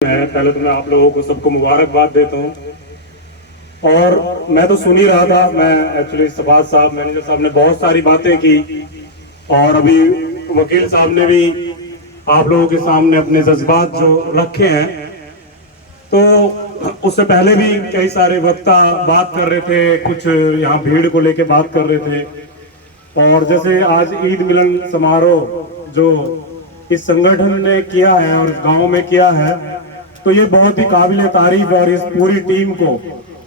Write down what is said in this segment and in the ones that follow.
पहले तो मैं आप लोगों को सबको मुबारकबाद देता हूँ। और मैं तो सुन ही रहा था, मैं एक्चुअली सफाद साहब मैनेजर साहब ने बहुत सारी बातें की और अभी वकील साहब ने भी आप लोगों के सामने अपने जज्बात जो रखे हैं, तो उससे पहले भी कई सारे वक्ता बात कर रहे थे, कुछ यहाँ भीड़ को लेके बात कर रहे थे। और जैसे आज ईद मिलन समारोह जो इस संगठन ने किया है और गांव में किया है, तो ये बहुत ही काबिल तारीफ है और इस पूरी टीम को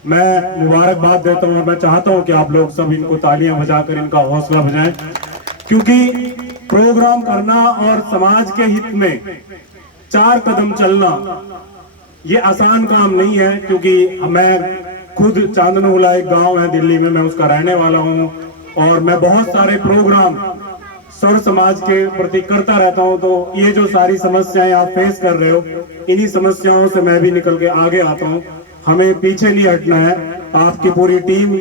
मैं मुबारकबाद देता हूँ। और मैं चाहता हूँ कि आप लोग सब इनको तालियां बजाकर इनका हौसला बजाएं, क्योंकि प्रोग्राम करना और समाज के हित में 4 कदम चलना ये आसान काम नहीं है। क्योंकि मैं खुद चांदनोला एक गांव है दिल्ली में, मैं उसका रहने वाला हूँ और मैं बहुत सारे प्रोग्राम सर्व समाज के प्रति करता रहता हूं। तो ये जो सारी समस्याएं आप फेस कर रहे हो, इन्हीं समस्याओं से मैं भी निकल के आगे आता हूं। हमें पीछे नहीं हटना है। आपकी पूरी टीम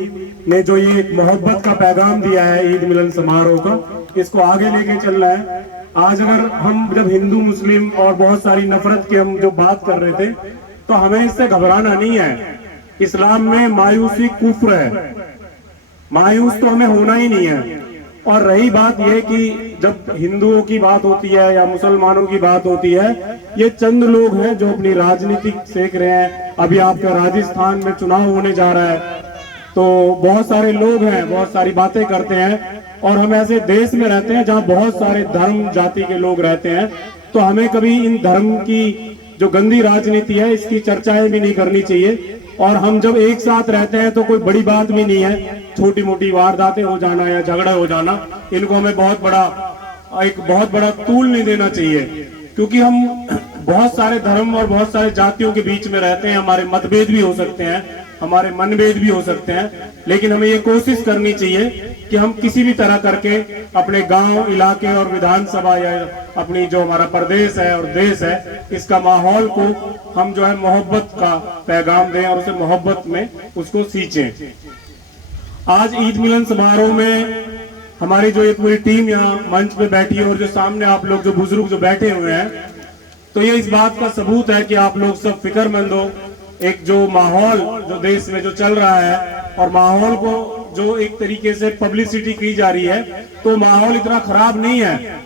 ने जो ये मोहब्बत का पैगाम दिया है ईद मिलन समारोह का, इसको आगे लेके चलना है। आज अगर हम जब हिंदू मुस्लिम और बहुत सारी नफरत की हम जो बात कर रहे थे, तो हमें इससे घबराना नहीं है। इस्लाम में मायूसी कुफ्र है, मायूस तो हमें होना ही नहीं है। और रही बात यह कि जब हिंदुओं की बात होती है या मुसलमानों की बात होती है, ये चंद लोग हैं जो अपनी राजनीति सेक रहे हैं। अभी आपका राजस्थान में चुनाव होने जा रहा है, तो बहुत सारे लोग हैं, बहुत सारी बातें करते हैं। और हम ऐसे देश में रहते हैं जहां बहुत सारे धर्म जाति के लोग रहते हैं, तो हमें कभी इन धर्म की जो गंदी राजनीति है इसकी चर्चाएं भी नहीं करनी चाहिए। और हम जब एक साथ रहते हैं तो कोई बड़ी बात भी नहीं है, छोटी मोटी वारदातें हो जाना या झगड़ा हो जाना, इनको हमें बहुत बड़ा तूल नहीं देना चाहिए। क्योंकि हम बहुत सारे धर्म और बहुत सारे जातियों के बीच में रहते हैं, हमारे मतभेद भी हो सकते हैं, हमारे मनभेद भी हो सकते हैं, लेकिन हमें ये कोशिश करनी चाहिए कि हम किसी भी तरह करके अपने गांव इलाके और विधानसभा या अपनी जो हमारा प्रदेश है और देश है, इसका माहौल को हम जो है मोहब्बत का पैगाम दें और उसे मोहब्बत में उसको सींचें। आज ईद मिलन समारोह में हमारी जो ये पूरी टीम यहाँ मंच पे बैठी है और जो सामने आप लोग जो बुजुर्ग जो बैठे हुए हैं, तो ये इस बात का सबूत है कि आप लोग सब फिक्रमंद हो। एक जो माहौल जो देश में जो चल रहा है और माहौल को जो एक तरीके से पब्लिसिटी की जा रही है, तो माहौल इतना खराब नहीं है,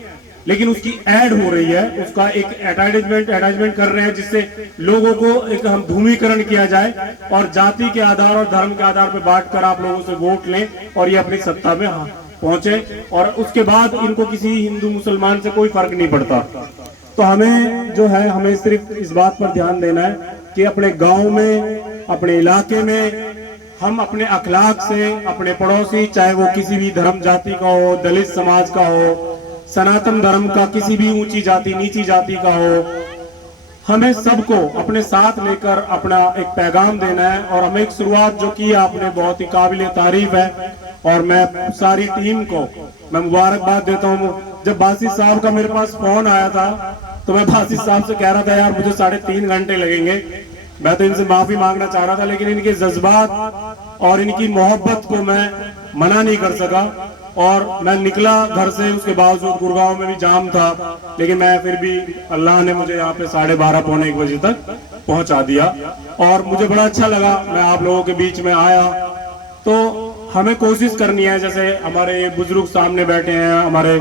लेकिन उसकी ऐड हो रही है, उसका एक एडवर्टाइजमेंट कर रहे हैं जिससे लोगों को एक हम धूमीकरण किया जाए और जाति के आधार और धर्म के आधार पर बांटकर आप लोगों से वोट लें और ये अपनी सत्ता में पहुंचे। और उसके बाद इनको किसी हिंदू मुसलमान से कोई फर्क नहीं पड़ता। तो हमें जो है, हमें सिर्फ इस बात पर ध्यान देना है कि अपने गांव में, अपने इलाके में हम अपने अखलाक से अपने पड़ोसी, चाहे वो किसी भी धर्म जाति का हो, दलित समाज का हो, सनातन धर्म का किसी भी ऊंची जाति नीची जाति का हो, हमें सबको अपने साथ लेकर अपना एक पैगाम देना है। और हमें एक शुरुआत जो की आपने बहुत ही काबिल तारीफ है और मैं सारी टीम को मैं मुबारकबाद देता हूँ। जब बासित साहब का मेरे पास फोन आया था, तो मैं बासित साहब से कह रहा था यार मुझे 3.5 घंटे लगेंगे, मैं तो इनसे माफी मांगना चाह रहा था, लेकिन इनके जज्बात और इनकी मोहब्बत को मैं मना नहीं कर सका। और मैं निकला घर से, उसके बावजूद गुड़गांव में भी जाम था, लेकिन मैं फिर भी अल्लाह ने मुझे यहाँ पे 12:30 पौने 1 बजे तक पहुंचा दिया और मुझे बड़ा अच्छा लगा। मैं आप लोगों के बीच में आया। तो हमें कोशिश करनी है, जैसे हमारे ये बुजुर्ग सामने बैठे हैं, हमारे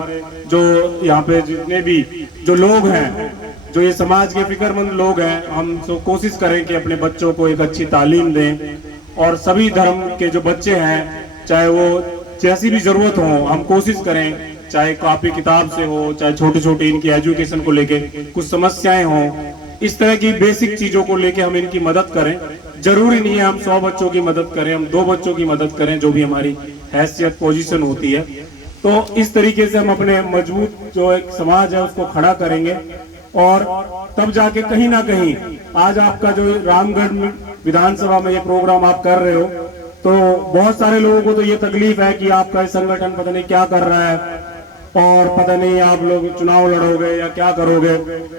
जो यहाँ पे जितने भी जो लोग हैं, जो ये समाज के फिक्रमंद लोग हैं, हम तो कोशिश करें कि अपने बच्चों को एक अच्छी तालीम दें। और सभी धर्म के जो बच्चे हैं, चाहे वो जैसी भी जरूरत हो, हम कोशिश करें, चाहे कॉपी किताब से हो, चाहे छोटी छोटी इनकी एजुकेशन को लेके कुछ समस्याएं हो, इस तरह की बेसिक चीजों को लेके हम इनकी मदद करें। जरूरी नहीं है हम 100 बच्चों की मदद करें, हम 2 बच्चों की मदद करें, जो भी हमारी हैसियत पोजीशन होती है। तो इस तरीके से हम अपने मजबूत जो एक समाज है उसको खड़ा करेंगे और तब जाके कहीं ना कहीं आज आपका जो रामगढ़ विधानसभा में ये प्रोग्राम आप कर रहे हो, तो बहुत सारे लोगों को तो ये तकलीफ है कि आपका संगठन पता नहीं क्या कर रहा है और पता नहीं आप लोग चुनाव लड़ोगे या क्या करोगे।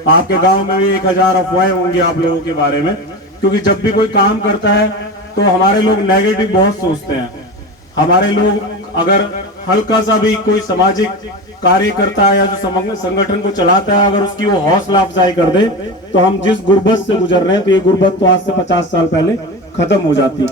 आपके गांव में भी 1000 अफवाहें होंगी आप लोगों के बारे में, क्योंकि जब भी कोई काम करता है तो हमारे लोग नेगेटिव बहुत सोचते हैं। हमारे लोग अगर हल्का सा भी कोई सामाजिक कार्य करता है या जो संगठन को चलाता है, अगर उसकी वो हौसला अफजाई कर दे, तो हम जिस गुर्बत से गुजर रहे हैं, तो ये गुर्बत तो आज से 50 साल पहले खत्म हो जाती।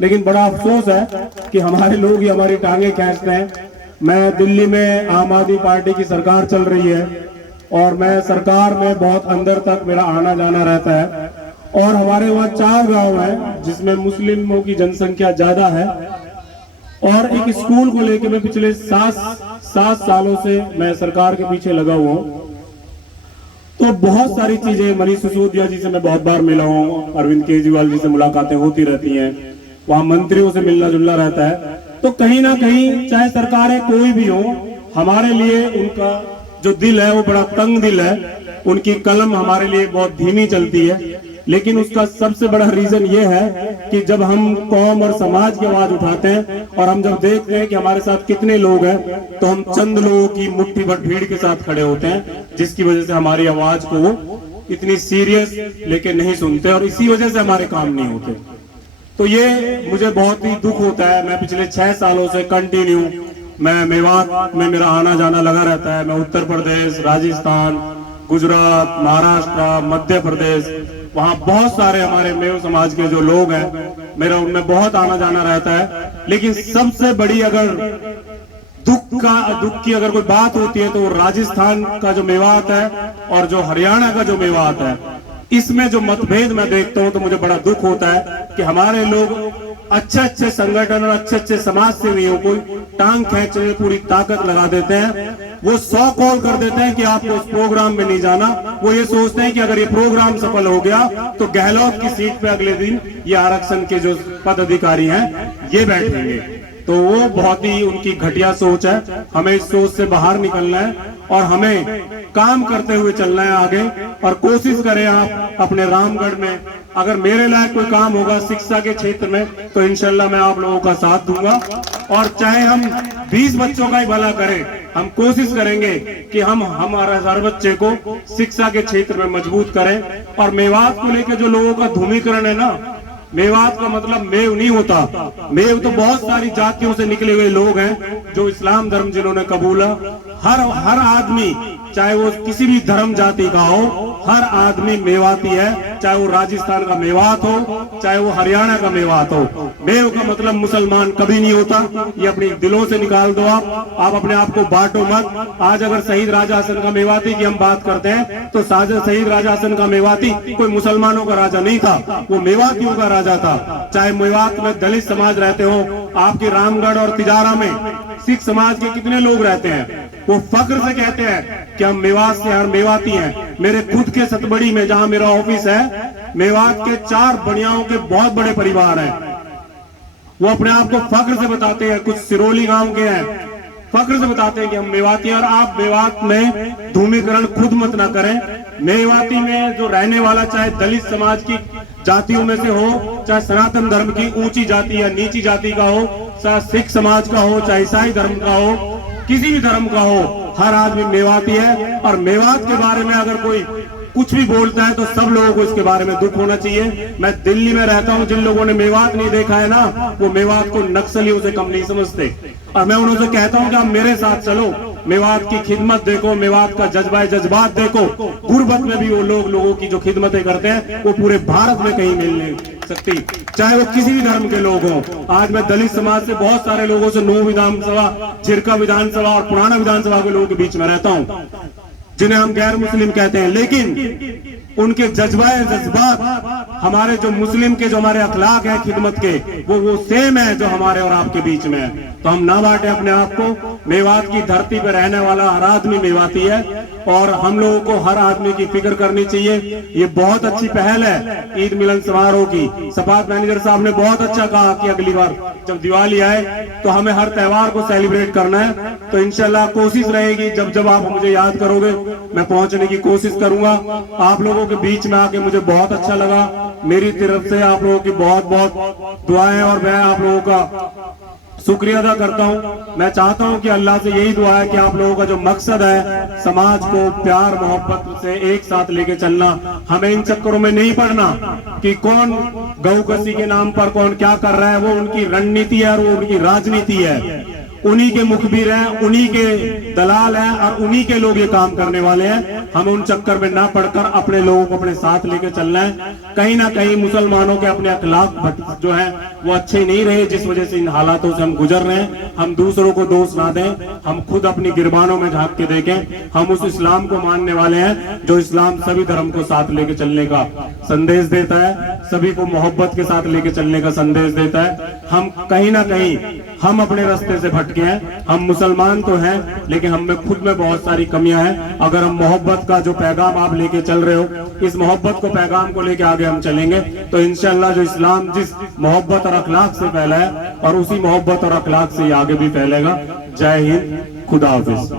लेकिन बड़ा अफसोस है कि हमारे लोग ही हमारी टांगे खींचते हैं। मैं दिल्ली में आम आदमी पार्टी की सरकार चल रही है और मैं सरकार में बहुत अंदर तक मेरा आना जाना रहता है, और हमारे वहाँ 4 गांव हैं जिसमें मुस्लिमों की जनसंख्या ज्यादा है, और एक स्कूल को लेकर मैं पिछले 7 सालों से मैं सरकार के पीछे लगा हुआ हूँ। तो बहुत सारी चीजें, मनीष सिसोदिया जी से मैं बहुत बार मिला हूँ, अरविंद केजरीवाल जी से मुलाकातें होती रहती हैं, वहां मंत्रियों से मिलना जुलना रहता है। तो कहीं ना कहीं चाहे सरकारें कोई भी हो, हमारे लिए उनका जो दिल है वो बड़ा तंग दिल है, उनकी कलम हमारे लिए बहुत धीमी चलती है। लेकिन उसका सबसे बड़ा रीजन ये है कि जब हम कौम और समाज की आवाज उठाते हैं और हम जब देखते हैं कि हमारे साथ कितने लोग हैं, तो हम चंद लोगों की मुट्ठी भर भीड़ के साथ खड़े होते हैं, जिसकी वजह से हमारी आवाज को वो इतनी सीरियस लेके नहीं सुनते और इसी वजह से हमारे काम नहीं होते। तो ये मुझे बहुत ही दुख होता है। मैं पिछले 6 सालों से कंटिन्यू मैं मेवात में मेरा आना जाना लगा रहता है। मैं उत्तर प्रदेश, राजस्थान, गुजरात, महाराष्ट्र, मध्य प्रदेश, वहाँ बहुत सारे हमारे मेव समाज के जो लोग हैं, मेरा उनमें बहुत आना जाना रहता है। लेकिन सबसे बड़ी अगर दुख की अगर कोई बात होती है तो राजस्थान का जो मेवात है और जो हरियाणा का जो मेवात है, इसमें जो मतभेद मैं देखता हूं तो मुझे बड़ा दुख होता है कि हमारे लोग अच्छे संगठन और अच्छे समाज सेवियों को टांग खींचने में पूरी ताकत लगा देते हैं। वो 100 कॉल कर देते हैं कि आपको उस प्रोग्राम में नहीं जाना। वो ये सोचते हैं कि अगर ये प्रोग्राम सफल हो गया तो गहलोत की सीट पे अगले दिन ये आरक्षण के जो पदाधिकारी हैं ये बैठेंगे। तो वो बहुत ही उनकी घटिया सोच है। हमें इस सोच से बाहर निकलना है और हमें काम करते हुए चलना है आगे। और कोशिश करें आप अपने रामगढ़ में, अगर मेरे लायक कोई काम होगा शिक्षा के क्षेत्र में, तो इंशाल्लाह मैं आप लोगों का साथ दूंगा। और चाहे हम 20 बच्चों का ही भला करें, हम कोशिश करेंगे कि हम हमारा हर बच्चे को शिक्षा के क्षेत्र में मजबूत करें। और मेवात को लेकर जो लोगों का धूमीकरण है ना, मेवात का मतलब मेव नहीं होता। मेव तो बहुत सारी जातियों से निकले हुए लोग हैं जो इस्लाम धर्म जिन्होंने कबूला। हर आदमी, चाहे वो किसी भी धर्म जाति का हो, हर आदमी मेवाती है। चाहे वो राजस्थान का मेवात हो, चाहे वो हरियाणा का मेवात हो। मेव का मतलब मुसलमान कभी नहीं होता। ये अपने दिलों से निकाल दो। आप अपने आप को बांटो मत। आज अगर शहीद राजा हसन का मेवाती की हम बात करते हैं तो शहीद राजा हसन का मेवाती कोई मुसलमानों का राजा नहीं था, वो मेवातियों का राजा था। चाहे मेवात में दलित समाज रहते हो, आपके रामगढ़ और तिजारा में सिख समाज के कितने लोग रहते हैं, वो फख्र से कहते हैं कि हम मेवात से हर मेवाती हैं। मेरे खुद के सतबड़ी में जहां मेरा ऑफिस है, मेवात के 4 बनियाओं के बहुत बड़े परिवार हैं। वो अपने आप को फख्र से बताते हैं। कुछ सिरोली गांव के हैं, फख्र से बताते हैं कि हम मेवाती हैं। और आप मेवात में धूमीकरण खुद मत ना करें। मेवाती में जो रहने वाला, चाहे दलित समाज की जातियों में से हो, चाहे सनातन धर्म की ऊंची जाति या नीची जाति का हो, चाहे सिख समाज का हो, चाहे ईसाई धर्म का हो, किसी भी धर्म का हो, हर आदमी मेवाती है। और मेवात के बारे में अगर कोई कुछ भी बोलता है तो सब लोगों को इसके बारे में दुख होना चाहिए। मैं दिल्ली में रहता हूं, जिन लोगों ने मेवात नहीं देखा है ना, वो मेवात को नक्सलियों से कम नहीं समझते। और मैं उन्होंने कहता हूं कि आप मेरे साथ चलो, मेवात की खिदमत देखो, मेवात का जज्बात देखो। गुर्बत में भी वो लोगों की जो खिदमतें करते हैं वो पूरे भारत में कहीं मिल नहीं सकती, चाहे वो किसी भी धर्म के लोग हों। आज मैं दलित समाज से बहुत सारे लोगों से, 9 विधानसभा, चिरका विधानसभा और पुराना विधानसभा के लोगों के बीच में रहता हूं, जिन्हें हम गैर मुस्लिम कहते हैं, लेकिन उनके जज्बात हमारे जो मुस्लिम के जो हमारे अखलाक है खिदमत के, वो सेम है जो हमारे और आपके बीच में है। तो हम ना बांटे अपने आप को। मेवात की धरती पर रहने वाला हर आदमी मेवाती है और हम लोगों को हर आदमी की फिक्र करनी चाहिए। ये बहुत अच्छी पहल है ईद मिलन समारोह की। सफात मैनेजर साहब ने बहुत अच्छा कहा कि अगली बार जब दिवाली आए तो हमें हर त्योहार को सेलिब्रेट करना है। तो इंशाल्लाह कोशिश रहेगी, जब आप मुझे याद करोगे मैं पहुंचने की कोशिश करूंगा। आप लोगों के बीच में आके मुझे बहुत अच्छा लगा। मेरी तरफ से आप लोगों की बहुत बहुत दुआएं और मैं आप लोगों का शुक्रिया अदा करता हूं। मैं चाहता हूं कि अल्लाह से यही दुआ है कि आप लोगों का जो मकसद है समाज को प्यार मोहब्बत से एक साथ लेके चलना, हमें इन चक्करों में नहीं पड़ना कि कौन गौ कसी के नाम पर कौन क्या कर रहा है। वो उनकी रणनीति है और वो उनकी राजनीति है। उन्हीं के मुखबिर हैं, उन्हीं के दलाल हैं और उन्हीं के लोग ये काम करने वाले हैं। हमें उन चक्कर में ना पड़कर अपने लोगों को अपने साथ लेके चलना है। कहीं ना कहीं मुसलमानों के अपने अखलाक जो है वो अच्छे नहीं रहे, जिस वजह से इन हालातों से हम गुजर रहे हैं। हम दूसरों को दोष ना दें, हम खुद अपनी गिरबानों में झांक के देखें। हम उस इस्लाम को मानने वाले हैं जो इस्लाम सभी धर्म को साथ लेके चलने का संदेश देता है, सभी को मोहब्बत के साथ लेके चलने का संदेश देता है। हम कहीं ना कहीं हम अपने रास्ते से भटके हैं। हम मुसलमान तो हैं, लेकिन हम में खुद में बहुत सारी कमियां हैं। अगर हम मोहब्बत का जो पैगाम आप लेके चल रहे हो, इस मोहब्बत को पैगाम को लेके आगे हम चलेंगे तो इंशाअल्लाह जो इस्लाम जिस मोहब्बत और अखलाक से फैला है और उसी मोहब्बत और अखलाक से ही आगे भी फैलेगा। जय हिंद, खुदा हाफिज।